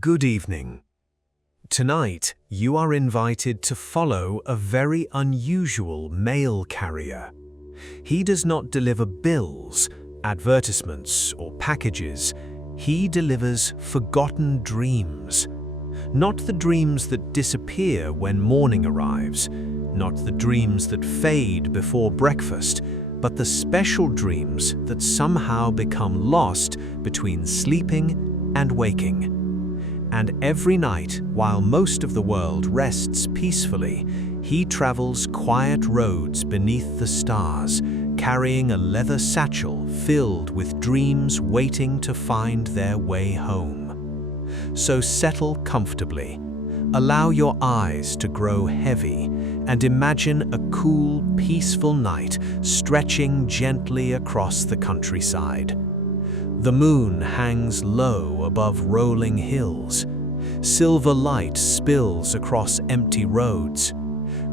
Good evening. Tonight, you are invited to follow a very unusual mail carrier. He does not deliver bills, advertisements, or packages. He delivers forgotten dreams. Not the dreams that disappear when morning arrives, not the dreams that fade before breakfast, but the special dreams that somehow become lost between sleeping and waking. And every night, while most of the world rests peacefully, he travels quiet roads beneath the stars, carrying a leather satchel filled with dreams waiting to find their way home. So settle comfortably, allow your eyes to grow heavy, and imagine a cool, peaceful night stretching gently across the countryside. The moon hangs low above rolling hills. Silver light spills across empty roads.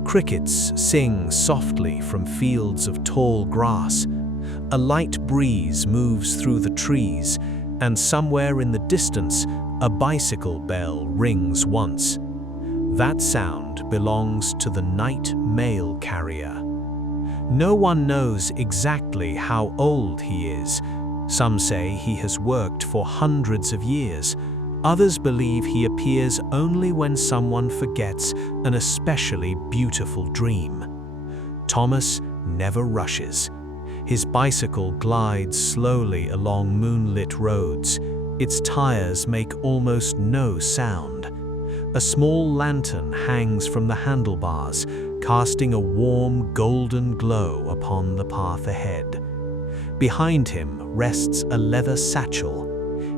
Crickets sing softly from fields of tall grass. A light breeze moves through the trees, and somewhere in the distance, a bicycle bell rings once. That sound belongs to the night mail carrier. No one knows exactly how old he is. Some say he has worked for hundreds of years. Others believe he appears only when someone forgets an especially beautiful dream. Thomas never rushes. His bicycle glides slowly along moonlit roads. Its tires make almost no sound. A small lantern hangs from the handlebars, casting a warm golden glow upon the path ahead. Behind him rests a leather satchel.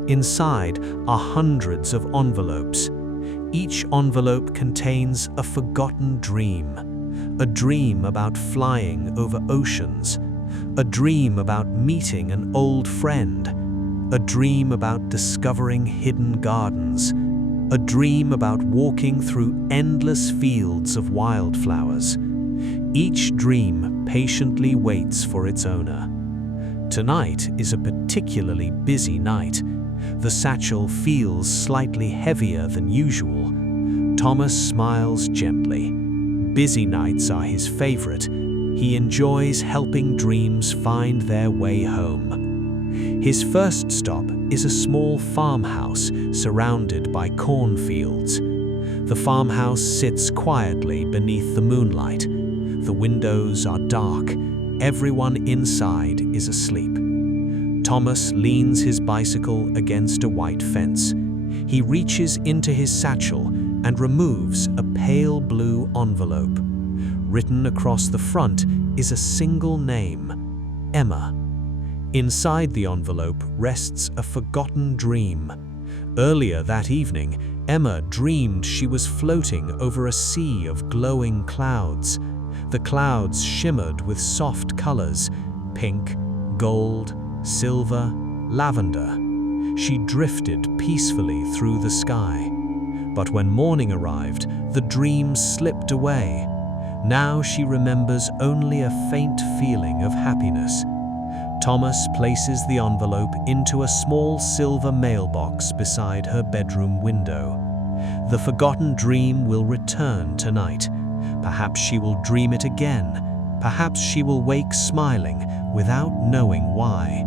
Inside are hundreds of envelopes. Each envelope contains a forgotten dream. A dream about flying over oceans. A dream about meeting an old friend. A dream about discovering hidden gardens. A dream about walking through endless fields of wildflowers. Each dream patiently waits for its owner. Tonight is a particularly busy night. The satchel feels slightly heavier than usual. Thomas smiles gently. Busy nights are his favorite. He enjoys helping dreams find their way home. His first stop is a small farmhouse surrounded by cornfields. The farmhouse sits quietly beneath the moonlight. The windows are dark. Everyone inside is asleep. Thomas leans his bicycle against a white fence. He reaches into his satchel and removes a pale blue envelope. Written across the front is a single name, Emma. Inside the envelope rests a forgotten dream. Earlier that evening, Emma dreamed she was floating over a sea of glowing clouds. The clouds shimmered with soft colors, pink, gold, silver, lavender. She drifted peacefully through the sky. But when morning arrived, the dream slipped away. Now she remembers only a faint feeling of happiness. Thomas places the envelope into a small silver mailbox beside her bedroom window. The forgotten dream will return tonight. Perhaps she will dream it again. Perhaps she will wake smiling without knowing why.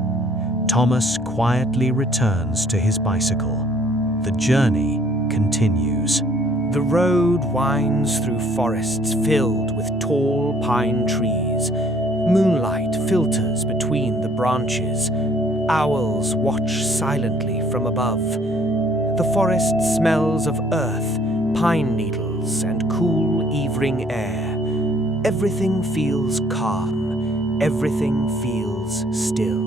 Thomas quietly returns to his bicycle. The journey continues. The road winds through forests filled with tall pine trees. Moonlight filters between the branches. Owls watch silently from above. The forest smells of earth, pine needles, and cool evening air. Everything feels calm. Everything feels still.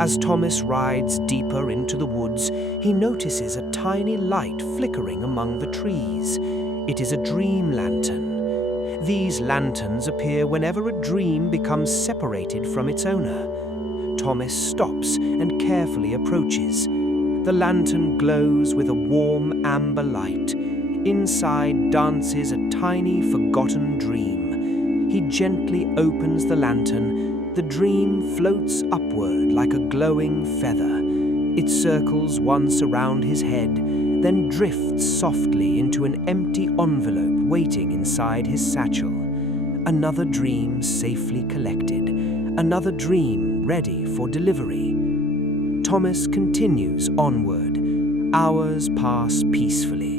As Thomas rides deeper into the woods, he notices a tiny light flickering among the trees. It is a dream lantern. These lanterns appear whenever a dream becomes separated from its owner. Thomas stops and carefully approaches. The lantern glows with a warm amber light. Inside dances a tiny forgotten dream. He gently opens the lantern. The dream floats upward like a glowing feather. It circles once around his head, then drifts softly into an empty envelope waiting inside his satchel. Another dream safely collected, another dream ready for delivery. Thomas continues onward. Hours pass peacefully.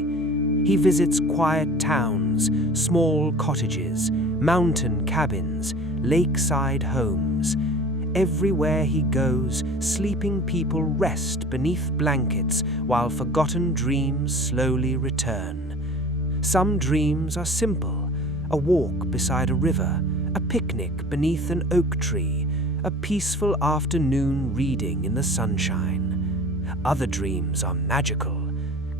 He visits quiet towns, small cottages, mountain cabins, lakeside homes. Everywhere he goes, sleeping people rest beneath blankets while forgotten dreams slowly return. Some dreams are simple: a walk beside a river, a picnic beneath an oak tree, a peaceful afternoon reading in the sunshine. Other dreams are magical: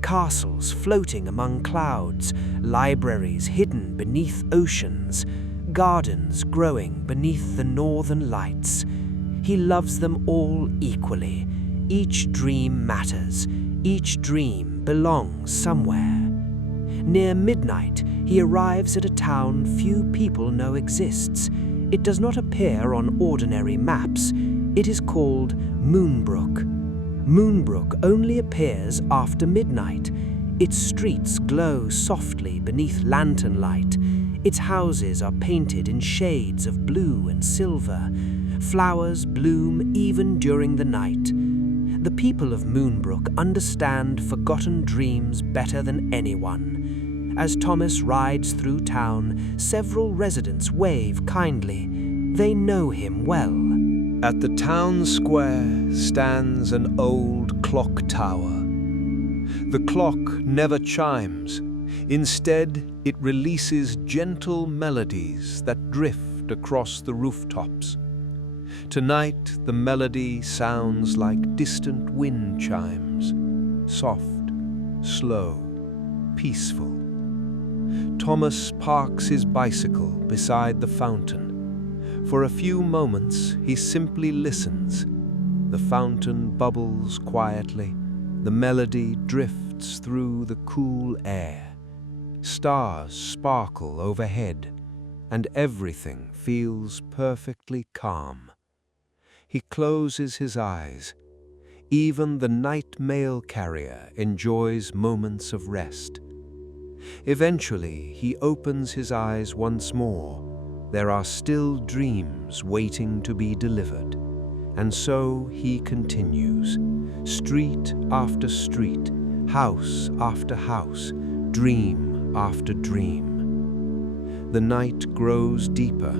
castles floating among clouds, libraries hidden beneath oceans, gardens growing beneath the northern lights. He loves them all equally. Each dream matters. Each dream belongs somewhere. Near midnight, he arrives at a town few people know exists. It does not appear on ordinary maps. It is called Moonbrook. Moonbrook only appears after midnight. Its streets glow softly beneath lantern light. Its houses are painted in shades of blue and silver. Flowers bloom even during the night. The people of Moonbrook understand forgotten dreams better than anyone. As Thomas rides through town, several residents wave kindly. They know him well. At the town square stands an old clock tower. The clock never chimes. Instead, it releases gentle melodies that drift across the rooftops. Tonight, the melody sounds like distant wind chimes, soft, slow, peaceful. Thomas parks his bicycle beside the fountain. For a few moments, he simply listens. The fountain bubbles quietly. The melody drifts through the cool air. Stars sparkle overhead, and everything feels perfectly calm. He closes his eyes. Even the night mail carrier enjoys moments of rest. Eventually, he opens his eyes once more. There are still dreams waiting to be delivered. And so he continues, street after street, house after house, dream after dream. The night grows deeper.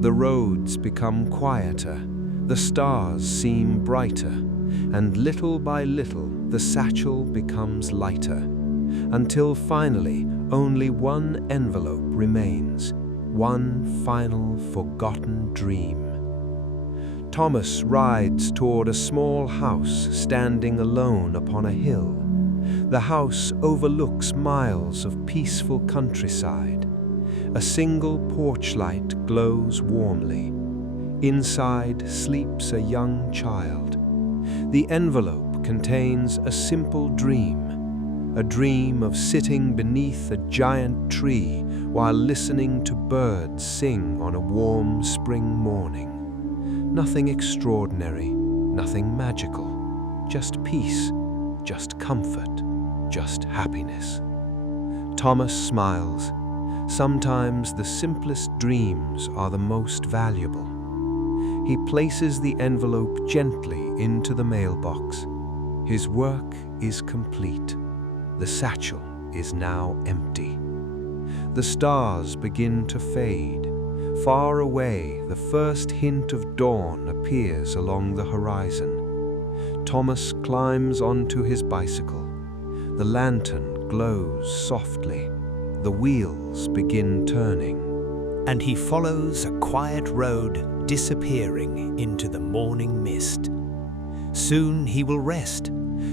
The roads become quieter. The stars seem brighter, and little by little the satchel becomes lighter, until finally only one envelope remains, one final forgotten dream. Thomas rides toward a small house standing alone upon a hill. The house overlooks miles of peaceful countryside. A single porch light glows warmly. Inside sleeps a young child. The envelope contains a simple dream, a dream of sitting beneath a giant tree while listening to birds sing on a warm spring morning. Nothing extraordinary, nothing magical, just peace, just comfort, just happiness. Thomas smiles. Sometimes the simplest dreams are the most valuable. He places the envelope gently into the mailbox. His work is complete. The satchel is now empty. The stars begin to fade. Far away, the first hint of dawn appears along the horizon. Thomas climbs onto his bicycle. The lantern glows softly. The wheels begin turning. And he follows a quiet road, disappearing into the morning mist. Soon he will rest.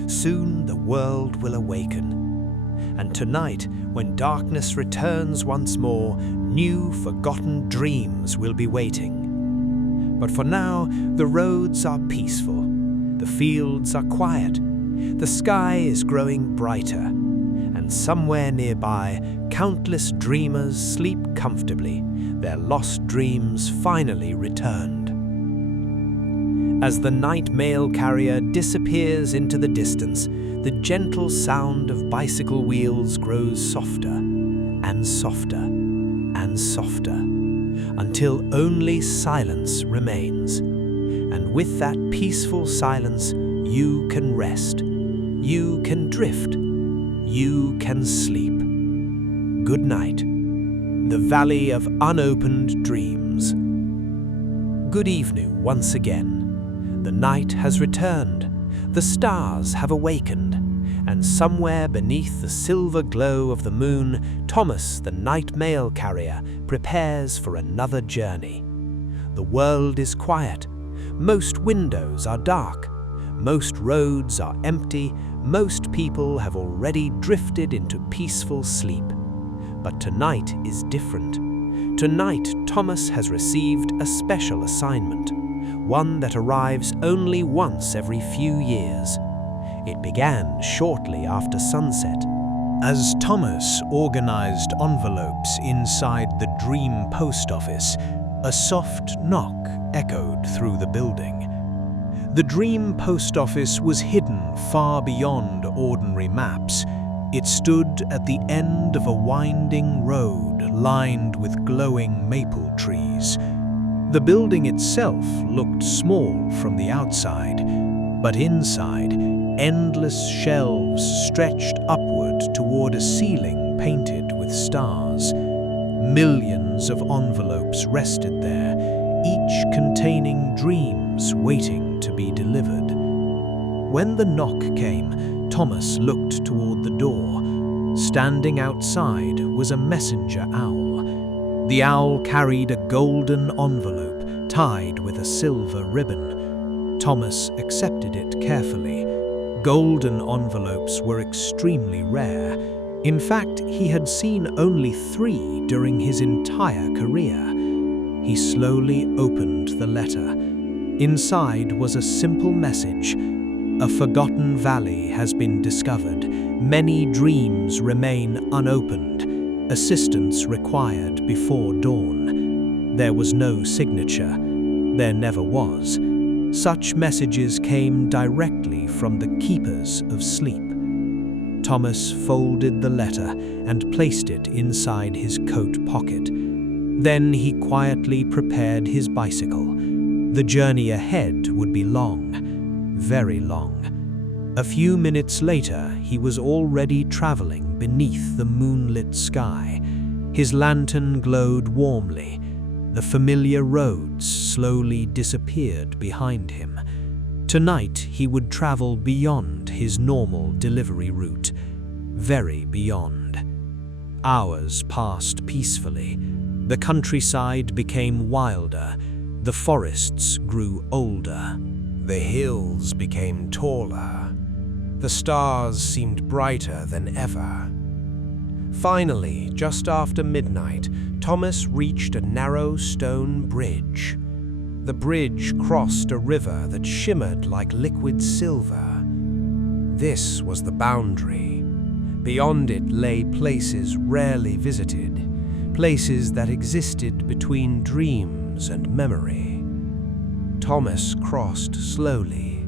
Soon the world will awaken. And tonight, when darkness returns once more, new forgotten dreams will be waiting. But for now, the roads are peaceful. The fields are quiet. The sky is growing brighter. And somewhere nearby, countless dreamers sleep comfortably, their lost dreams finally returned. As the night mail carrier disappears into the distance, the gentle sound of bicycle wheels grows softer and softer and softer, until only silence remains. And with that peaceful silence, you can rest, you can drift, you can sleep. Good night. The Valley of Unopened Dreams. Good evening once again. The night has returned, the stars have awakened, and somewhere beneath the silver glow of the moon, Thomas, the night mail carrier, prepares for another journey. The world is quiet. Most windows are dark. Most roads are empty. Most people have already drifted into peaceful sleep. But tonight is different. Tonight, Thomas has received a special assignment, one that arrives only once every few years. It began shortly after sunset. As Thomas organized envelopes inside the dream post office, a soft knock echoed through the building. The dream post office was hidden far beyond ordinary maps. It stood at the end of a winding road lined with glowing maple trees. The building itself looked small from the outside, but inside, endless shelves stretched upward toward a ceiling painted with stars. Millions of envelopes rested there, each containing dreams waiting to be delivered. When the knock came, Thomas looked toward the door. Standing outside was a messenger owl. The owl carried a golden envelope tied with a silver ribbon. Thomas accepted it carefully. Golden envelopes were extremely rare. In fact, he had seen only 3 during his entire career. He slowly opened the letter. Inside was a simple message. A forgotten valley has been discovered. Many dreams remain unopened. Assistance required before dawn. There was no signature. There never was. Such messages came directly from the keepers of sleep. Thomas folded the letter and placed it inside his coat pocket. Then he quietly prepared his bicycle. The journey ahead would be long, very long. A few minutes later, he was already traveling beneath the moonlit sky. His lantern glowed warmly. The familiar roads slowly disappeared behind him. Tonight, he would travel beyond his normal delivery route, very beyond. Hours passed peacefully. The countryside became wilder. The forests grew older. The hills became taller. The stars seemed brighter than ever. Finally, just after midnight, Thomas reached a narrow stone bridge. The bridge crossed a river that shimmered like liquid silver. This was the boundary. Beyond it lay places rarely visited, places that existed between dreams and memory. Thomas crossed slowly.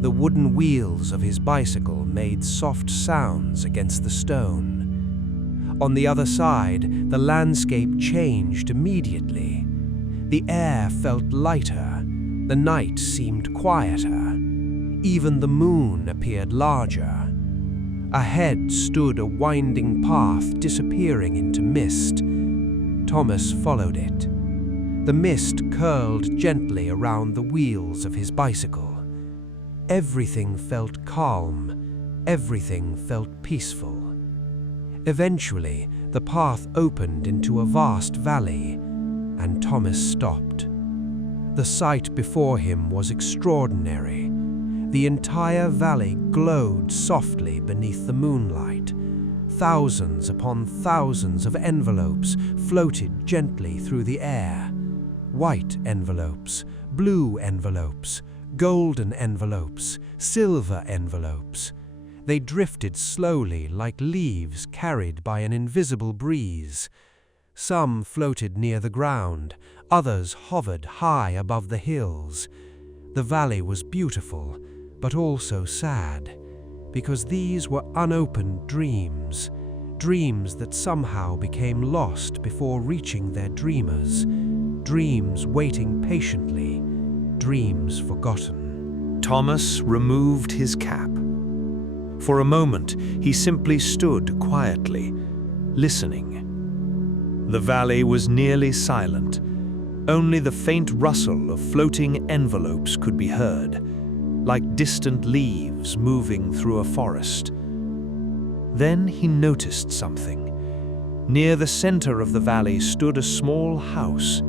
The wooden wheels of his bicycle made soft sounds against the stone. On the other side, the landscape changed immediately. The air felt lighter. The night seemed quieter. Even the moon appeared larger. Ahead stood a winding path disappearing into mist. Thomas followed it. The mist curled gently around the wheels of his bicycle. Everything felt calm. Everything felt peaceful. Eventually, the path opened into a vast valley, and Thomas stopped. The sight before him was extraordinary. The entire valley glowed softly beneath the moonlight. Thousands upon thousands of envelopes floated gently through the air. White envelopes, blue envelopes, golden envelopes, silver envelopes. They drifted slowly like leaves carried by an invisible breeze. Some floated near the ground, others hovered high above the hills. The valley was beautiful, but also sad, because these were unopened dreams, dreams that somehow became lost before reaching their dreamers, dreams waiting patiently, dreams forgotten. Thomas removed his cap. For a moment, he simply stood quietly, listening. The valley was nearly silent. Only the faint rustle of floating envelopes could be heard, like distant leaves moving through a forest. Then he noticed something. Near the center of the valley stood a small house.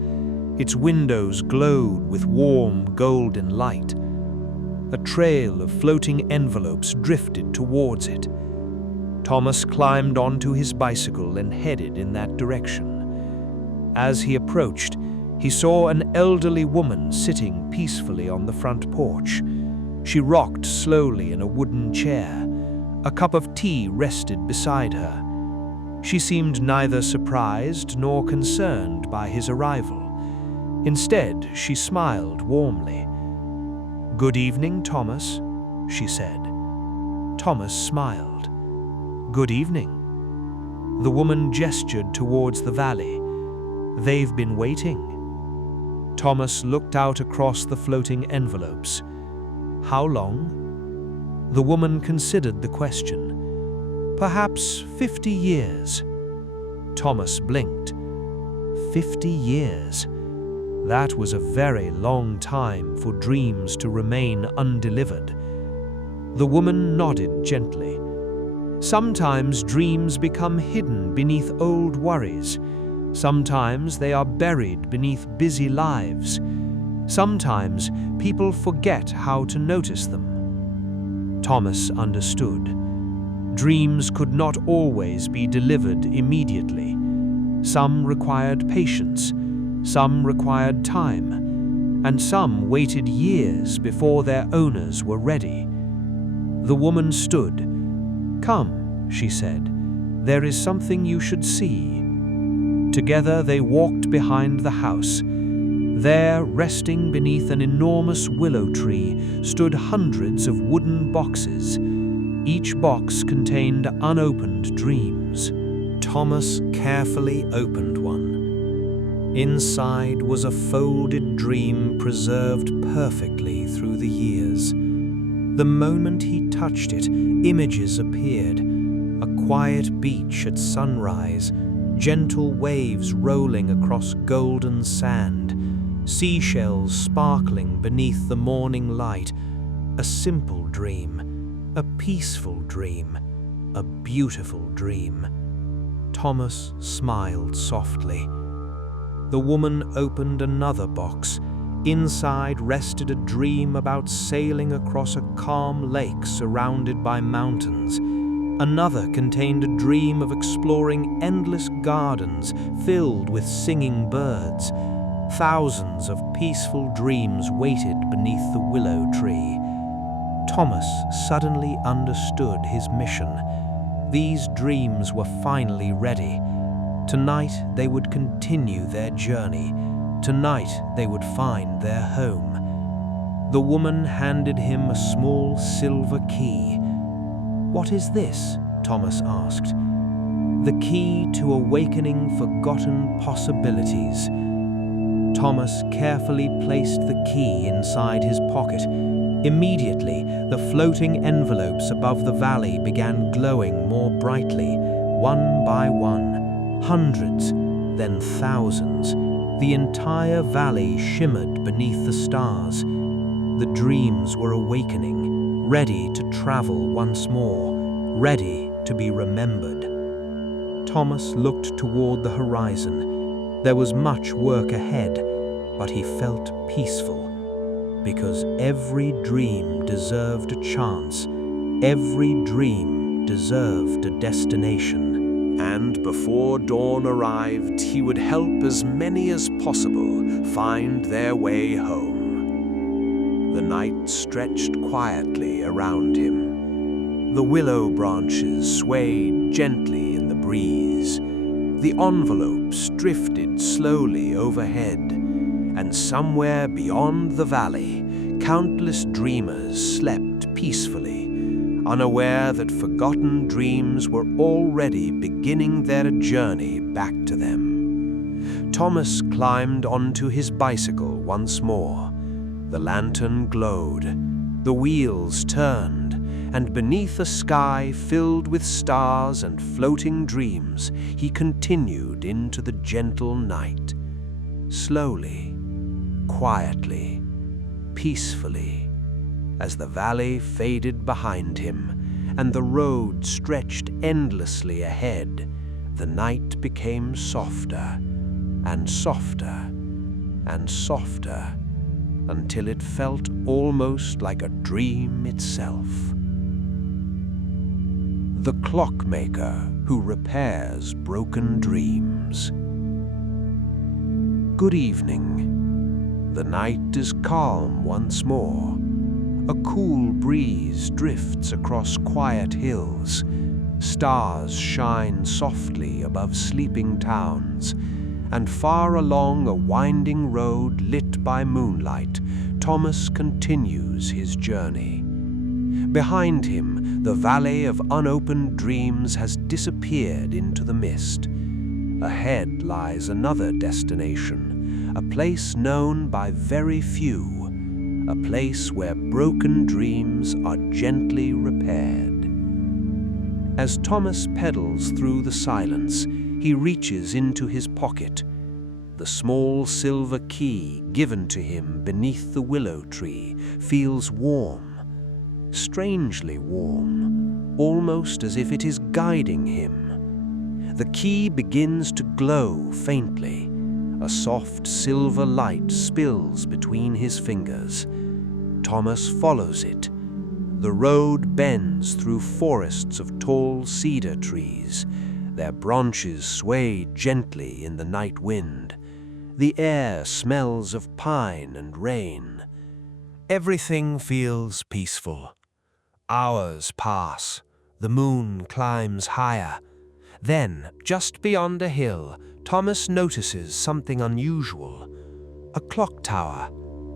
Its windows glowed with warm, golden light. A trail of floating envelopes drifted towards it. Thomas climbed onto his bicycle and headed in that direction. As he approached, he saw an elderly woman sitting peacefully on the front porch. She rocked slowly in a wooden chair. A cup of tea rested beside her. She seemed neither surprised nor concerned by his arrival. Instead, she smiled warmly. "Good evening, Thomas," she said. Thomas smiled. "Good evening." The woman gestured towards the valley. "They've been waiting." Thomas looked out across the floating envelopes. "How long?" The woman considered the question. "Perhaps 50 years." Thomas blinked. 50 years. That was a very long time for dreams to remain undelivered. The woman nodded gently. "Sometimes dreams become hidden beneath old worries. Sometimes they are buried beneath busy lives. Sometimes people forget how to notice them." Thomas understood. Dreams could not always be delivered immediately. Some required patience, some required time, and some waited years before their owners were ready. The woman stood. "Come," she said, "there is something you should see." Together they walked behind the house. There, resting beneath an enormous willow tree, stood hundreds of wooden boxes. Each box contained unopened dreams. Thomas carefully opened one. Inside was a folded dream preserved perfectly through the years. The moment he touched it, images appeared. A quiet beach at sunrise, gentle waves rolling across golden sand, seashells sparkling beneath the morning light. A simple dream, a peaceful dream, a beautiful dream. Thomas smiled softly. The woman opened another box. Inside rested a dream about sailing across a calm lake surrounded by mountains. Another contained a dream of exploring endless gardens filled with singing birds. Thousands of peaceful dreams waited beneath the willow tree. Thomas suddenly understood his mission. These dreams were finally ready. Tonight they would continue their journey. Tonight they would find their home. The woman handed him a small silver key. "What is this?" Thomas asked. "The key to awakening forgotten possibilities." Thomas carefully placed the key inside his pocket. Immediately, the floating envelopes above the valley began glowing more brightly, one by one, hundreds, then thousands. The entire valley shimmered beneath the stars. The dreams were awakening, ready to travel once more, ready to be remembered. Thomas looked toward the horizon. There was much work ahead, but he felt peaceful, because every dream deserved a chance, every dream deserved a destination. And before dawn arrived, he would help as many as possible find their way home. The night stretched quietly around him. The willow branches swayed gently in the breeze. The envelopes drifted slowly overhead, and somewhere beyond the valley countless dreamers slept peacefully, unaware that forgotten dreams were already beginning their journey back to them. Thomas climbed onto his bicycle once more. The lantern glowed, the wheels turned, and beneath a sky filled with stars and floating dreams, he continued into the gentle night. Slowly, quietly, peacefully, as the valley faded behind him and the road stretched endlessly ahead, the night became softer and softer and softer until it felt almost like a dream itself. The Clockmaker who repairs broken dreams. Good evening. The night is calm once more. A cool breeze drifts across quiet hills. Stars shine softly above sleeping towns, and far along a winding road lit by moonlight, Thomas continues his journey. Behind him, the valley of unopened dreams has disappeared into the mist. Ahead lies another destination, a place known by very few, a place where broken dreams are gently repaired. As Thomas pedals through the silence, he reaches into his pocket. The small silver key given to him beneath the willow tree feels warm, strangely warm, almost as if it is guiding him. The key begins to glow faintly. A soft silver light spills between his fingers. Thomas follows it. The road bends through forests of tall cedar trees. Their branches sway gently in the night wind. The air smells of pine and rain. Everything feels peaceful. Hours pass. The moon climbs higher. Then, just beyond a hill, Thomas notices something unusual. A clock tower,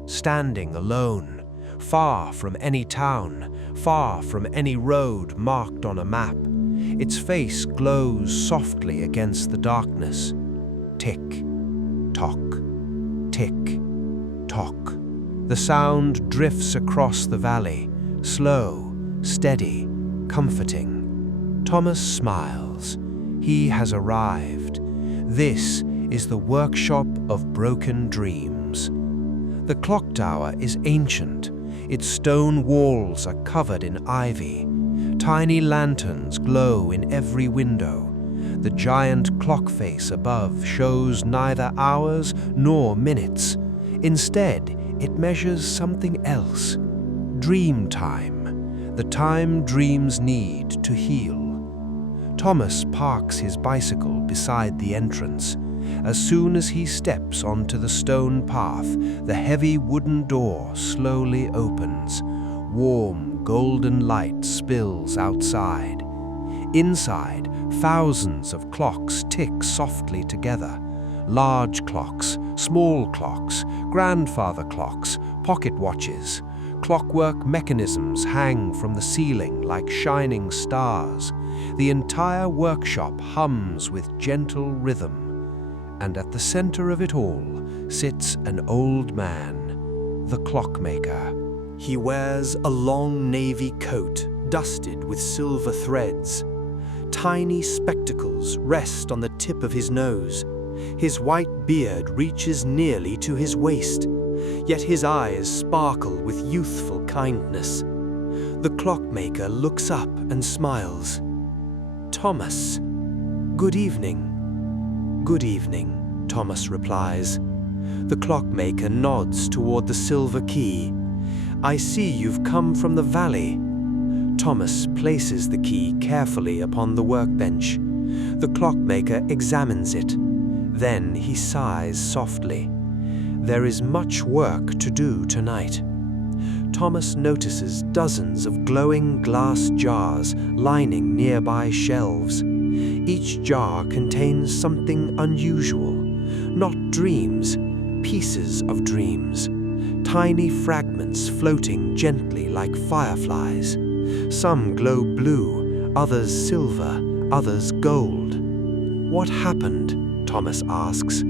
standing alone, far from any town, far from any road marked on a map. Its face glows softly against the darkness. Tick, tock, tick, tock. The sound drifts across the valley, slow, steady, comforting. Thomas smiles. He has arrived. This is the workshop of broken dreams. The clock tower is ancient. Its stone walls are covered in ivy. Tiny lanterns glow in every window. The giant clock face above shows neither hours nor minutes. Instead, it measures something else. Dream time, the time dreams need to heal. Thomas parks his bicycle beside the entrance. As soon as he steps onto the stone path, the heavy wooden door slowly opens. Warm, golden light spills outside. Inside, thousands of clocks tick softly together. Large clocks, small clocks, grandfather clocks, pocket watches. Clockwork mechanisms hang from the ceiling like shining stars. The entire workshop hums with gentle rhythm. And at the center of it all sits an old man, the Clockmaker. He wears a long navy coat dusted with silver threads. Tiny spectacles rest on the tip of his nose. His white beard reaches nearly to his waist, yet his eyes sparkle with youthful kindness. The Clockmaker looks up and smiles. "Thomas, good evening." "Good evening," Thomas replies. The Clockmaker nods toward the silver key. "I see you've come from the valley." Thomas places the key carefully upon the workbench. The Clockmaker examines it. Then he sighs softly. There is much work to do tonight. Thomas notices dozens of glowing glass jars lining nearby shelves. Each jar contains something unusual. Not dreams, pieces of dreams. tiny fragments floating gently like fireflies. Some glow blue, others silver, others gold. "What happened?" Thomas asks.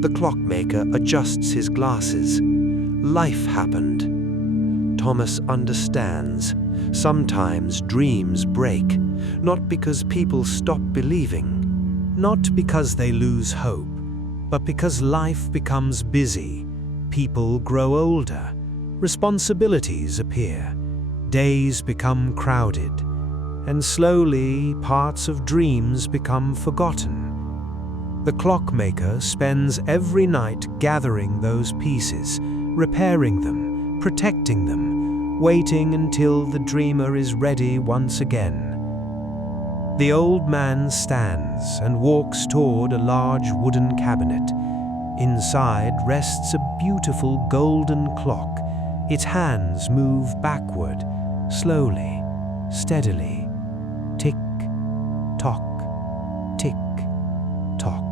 The clockmaker adjusts his glasses. "Life happened." Thomas understands. Sometimes dreams break, not because people stop believing, not because they lose hope, but because life becomes busy. People grow older, responsibilities appear, days become crowded, and slowly parts of dreams become forgotten. The clockmaker spends every night gathering those pieces, repairing them, protecting them, waiting until the dreamer is ready once again. The old man stands and walks toward a large wooden cabinet. Inside rests a beautiful golden clock. Its hands move backward, slowly, steadily. Tick, tock, tick, tock.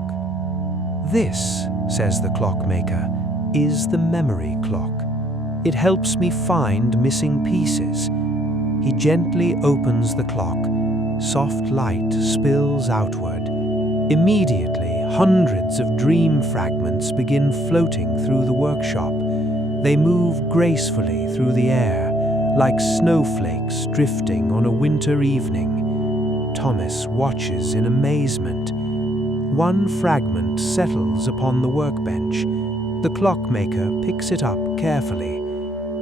"This," says the clockmaker, "is the memory clock. It helps me find missing pieces." He gently opens the clock. Soft light spills outward. Immediately, hundreds of dream fragments begin floating through the workshop. They move gracefully through the air, like snowflakes drifting on a winter evening. Thomas watches in amazement. One fragment settles upon the workbench. The clockmaker picks it up carefully.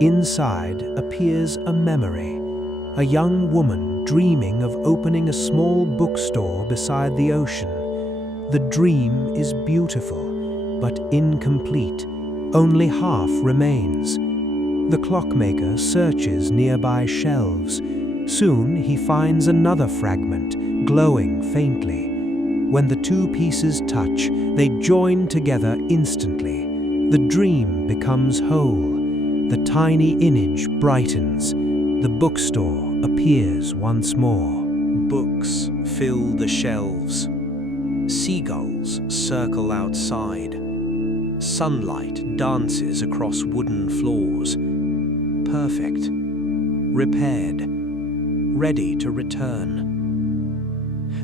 Inside appears a memory. A young woman dreaming of opening a small bookstore beside the ocean. The dream is beautiful, but incomplete. Only half remains. The clockmaker searches nearby shelves. Soon he finds another fragment, glowing faintly. When the two pieces touch, they join together instantly. The dream becomes whole. The tiny image brightens. The bookstore appears once more. Books fill the shelves. Seagulls circle outside. Sunlight dances across wooden floors. Perfect. Repaired. Ready to return.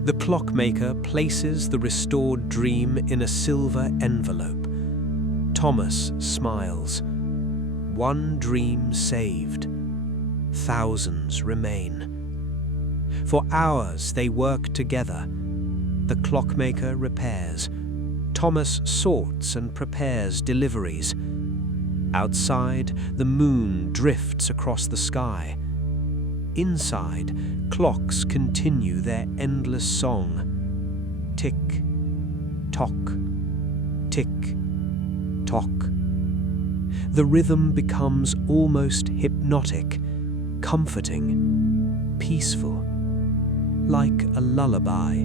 The clockmaker places the restored dream in a silver envelope. Thomas smiles. One dream saved. Thousands remain. For hours they work together. The clockmaker repairs. Thomas sorts and prepares deliveries. Outside, the moon drifts across the sky. Inside, clocks continue their endless song. Tick, tock, tick, tock. The rhythm becomes almost hypnotic, comforting, peaceful, like a lullaby.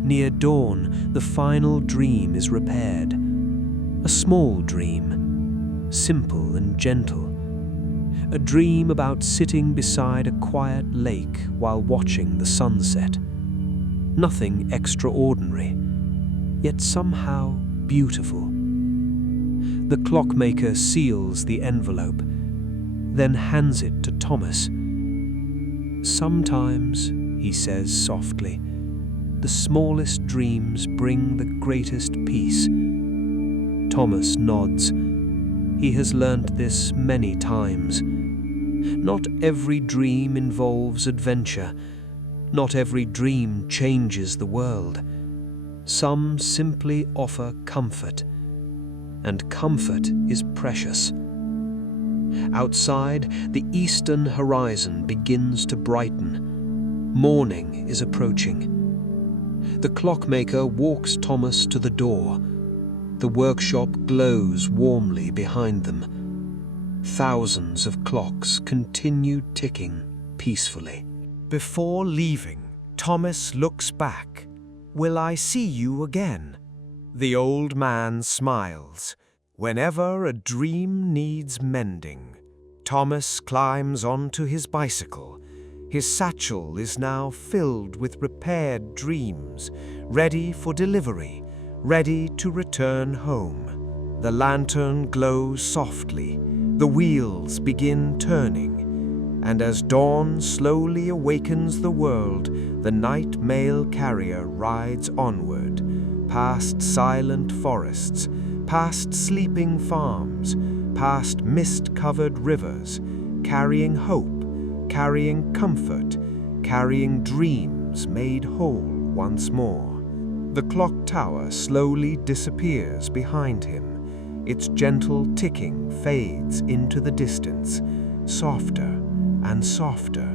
Near dawn, the final dream is repaired. A small dream, simple and gentle. A dream about sitting beside a quiet lake while watching the sunset. Nothing extraordinary, yet somehow beautiful. The clockmaker seals the envelope, then hands it to Thomas. Sometimes, he says softly, the smallest dreams bring the greatest peace. Thomas nods. He has learnt this many times. Not every dream involves adventure. Not every dream changes the world. Some simply offer comfort. And comfort is precious. Outside, the eastern horizon begins to brighten. Morning is approaching. The clockmaker walks Thomas to the door. The workshop glows warmly behind them. Thousands of clocks continue ticking peacefully. Before leaving, Thomas looks back. "Will I see you again?" The old man smiles. Whenever a dream needs mending, Thomas climbs onto his bicycle. His satchel is now filled with repaired dreams, ready for delivery, ready to return home. The lantern glows softly, the wheels begin turning, and as dawn slowly awakens the world, the night mail carrier rides onward, past silent forests, past sleeping farms, past mist-covered rivers, carrying hope, carrying comfort, carrying dreams made whole once more. The clock tower slowly disappears behind him. Its gentle ticking fades into the distance, softer and softer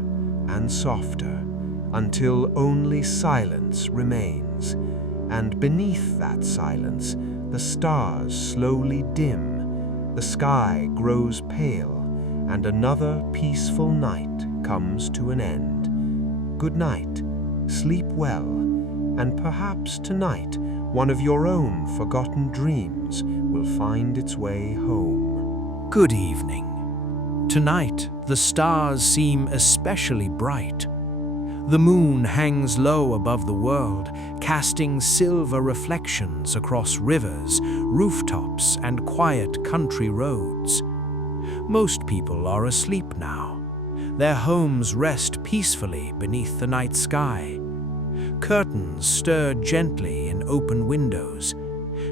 and softer, until only silence remains. And beneath that silence, the stars slowly dim, the sky grows pale, and another peaceful night comes to an end. Good night, sleep well, and perhaps tonight one of your own forgotten dreams will find its way home. Good evening. Tonight, the stars seem especially bright. The moon hangs low above the world, casting silver reflections across rivers, rooftops, and quiet country roads. Most people are asleep now. Their homes rest peacefully beneath the night sky. Curtains stir gently in open windows.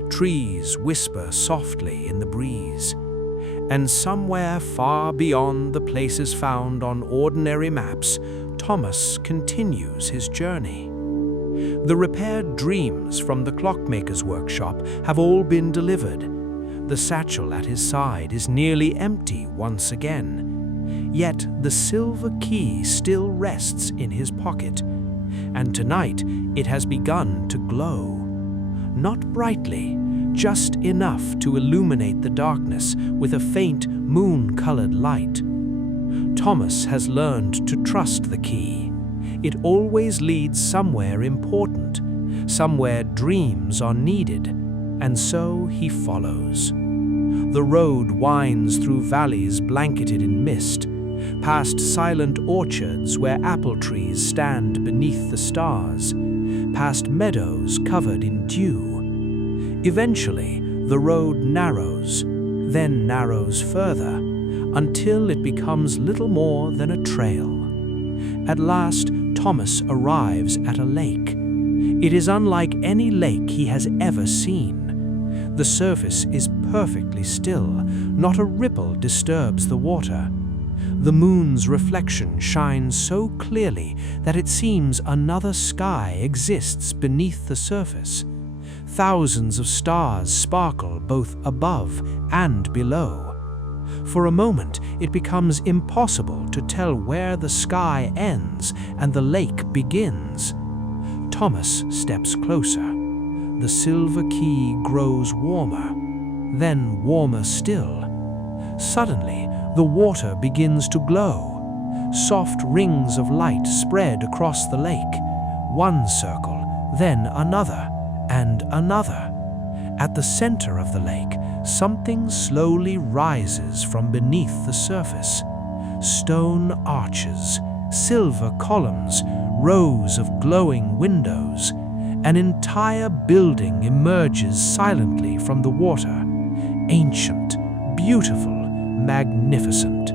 Trees whisper softly in the breeze. And somewhere far beyond the places found on ordinary maps, Thomas continues his journey. The repaired dreams from the Clockmaker's workshop have all been delivered. The satchel at his side is nearly empty once again. Yet the silver key still rests in his pocket. And tonight it has begun to glow. Not brightly, just enough to illuminate the darkness with a faint moon-colored light. Thomas has learned to trust the key. It always leads somewhere important, somewhere dreams are needed, and so he follows. The road winds through valleys blanketed in mist, past silent orchards where apple trees stand beneath the stars, past meadows covered in dew. Eventually, the road narrows, then narrows further, until it becomes little more than a trail. At last, Thomas arrives at a lake. It is unlike any lake he has ever seen. The surface is perfectly still, not a ripple disturbs the water. The moon's reflection shines so clearly that it seems another sky exists beneath the surface. Thousands of stars sparkle both above and below. For a moment, it becomes impossible to tell where the sky ends and the lake begins. Thomas steps closer. The silver key grows warmer, then warmer still. Suddenly, the water begins to glow. Soft rings of light spread across the lake. One circle, then another, and another. At the center of the lake, something slowly rises from beneath the surface. Stone arches, silver columns, rows of glowing windows. An entire building emerges silently from the water. Ancient, beautiful, magnificent.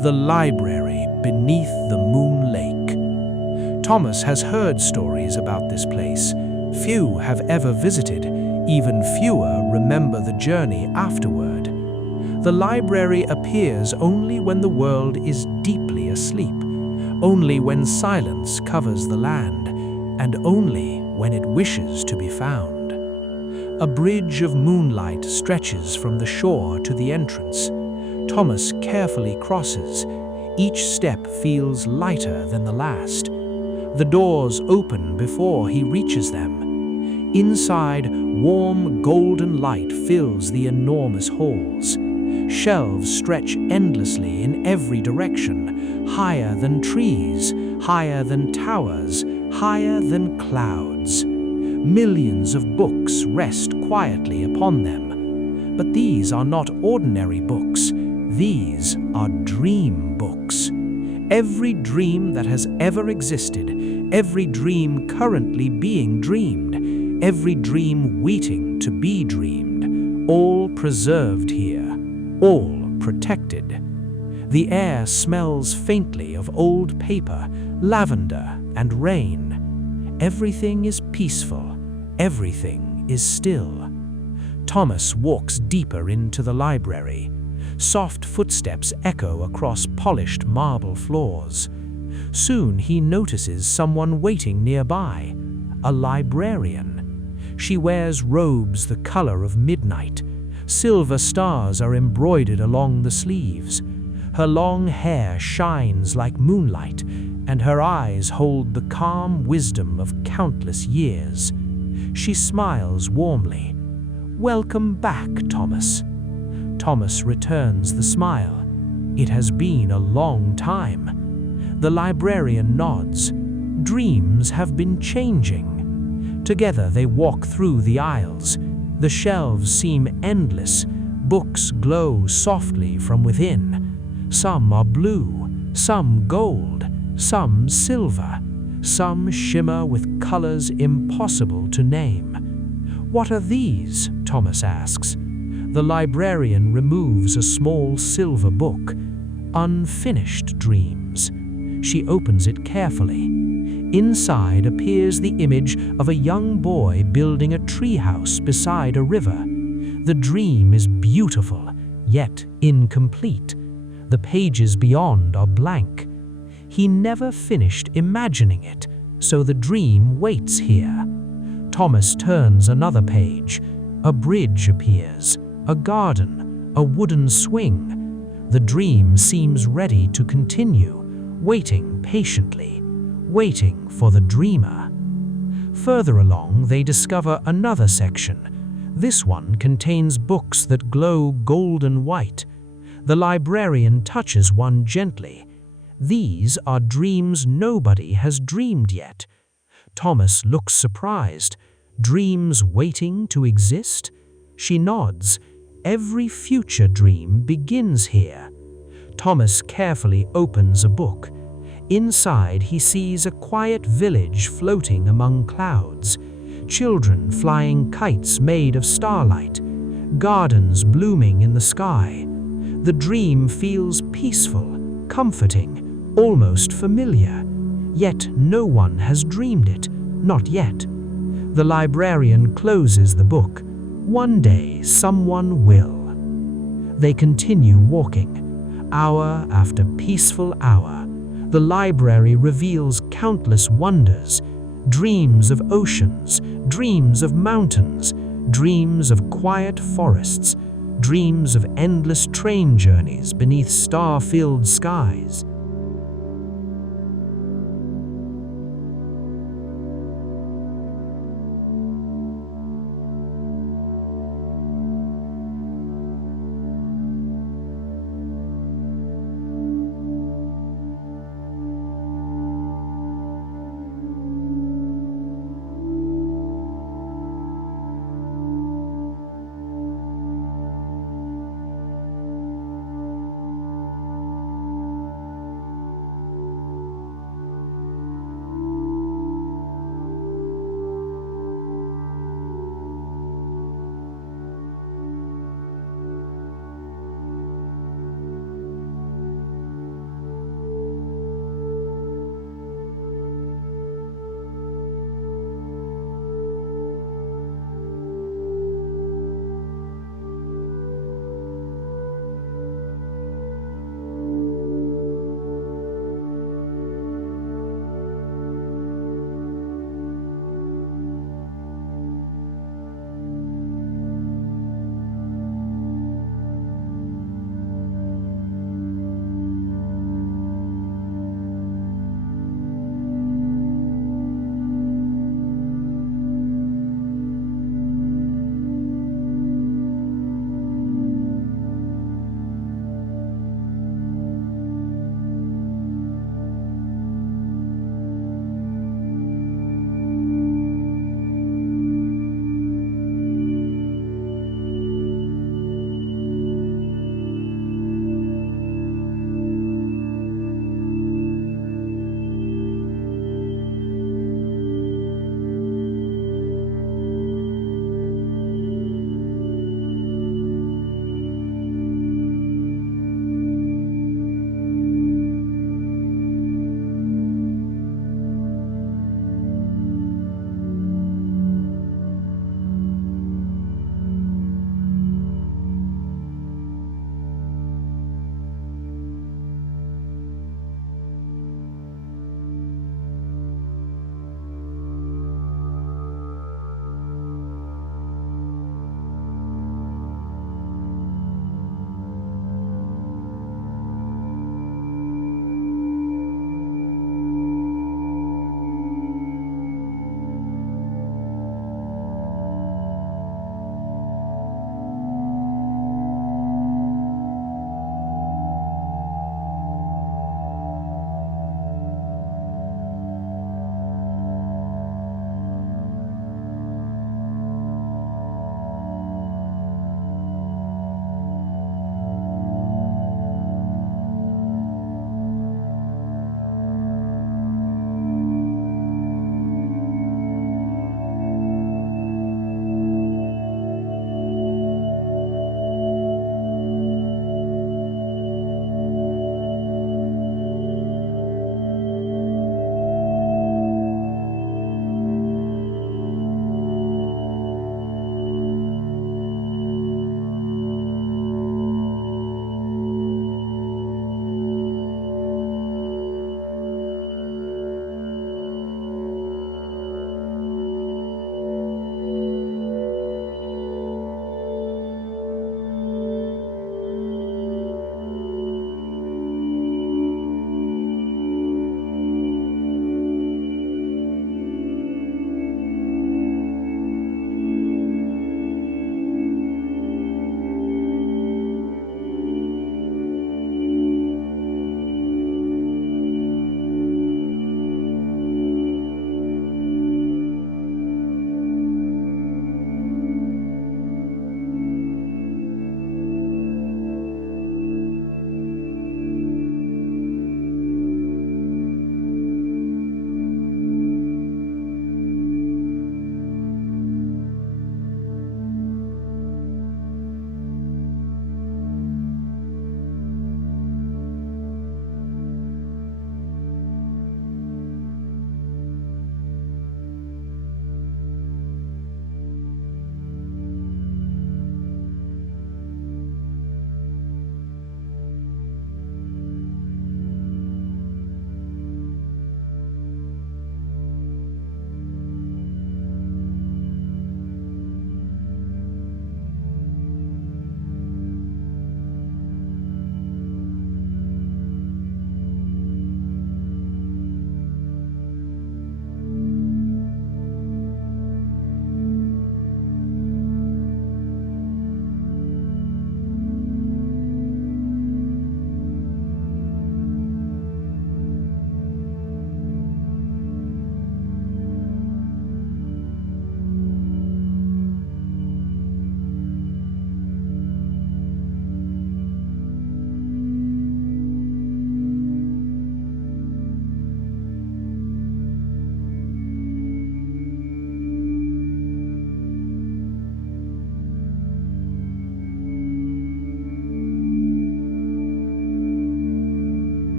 The Library Beneath the Moonlake. Thomas has heard stories about this place. Few have ever visited. Even fewer remember the journey afterward. The library appears only when the world is deeply asleep, only when silence covers the land, and only when it wishes to be found. A bridge of moonlight stretches from the shore to the entrance. Thomas carefully crosses. Each step feels lighter than the last. The doors open before he reaches them. Inside, warm golden light fills the enormous halls. Shelves stretch endlessly in every direction, higher than trees, higher than towers, higher than clouds. Millions of books rest quietly upon them. But these are not ordinary books. These are dream books. Every dream that has ever existed, every dream currently being dreamed, every dream waiting to be dreamed, all preserved here, all protected. The air smells faintly of old paper, lavender, and rain. Everything is peaceful. Everything is still. Thomas walks deeper into the library. Soft footsteps echo across polished marble floors. Soon he notices someone waiting nearby, a librarian. She wears robes the color of midnight. Silver stars are embroidered along the sleeves. Her long hair shines like moonlight, and her eyes hold the calm wisdom of countless years. She smiles warmly. "Welcome back, Thomas." Thomas returns the smile. "It has been a long time." The librarian nods. Dreams have been changing. Together they walk through the aisles. The shelves seem endless. Books glow softly from within. Some are blue, some gold, some silver. Some shimmer with colors impossible to name. "What are these?" Thomas asks. The librarian removes a small silver book. "Unfinished Dreams." She opens it carefully. Inside appears the image of a young boy building a treehouse beside a river. The dream is beautiful, yet incomplete. The pages beyond are blank. He never finished imagining it, so the dream waits here. Thomas turns another page. A bridge appears, a garden, a wooden swing. The dream seems ready to continue, waiting patiently, waiting for the dreamer. Further along, they discover another section. This one contains books that glow golden white. The librarian touches one gently. These are dreams nobody has dreamed yet. Thomas looks surprised. Dreams waiting to exist? She nods. Every future dream begins here. Thomas carefully opens a book. Inside he sees a quiet village floating among clouds. Children flying kites made of starlight. Gardens blooming in the sky. The dream feels peaceful, comforting, almost familiar. Yet no one has dreamed it, not yet. The librarian closes the book. One day someone will. They continue walking. Hour after peaceful hour, the library reveals countless wonders. Dreams of oceans, dreams of mountains, dreams of quiet forests, dreams of endless train journeys beneath star-filled skies.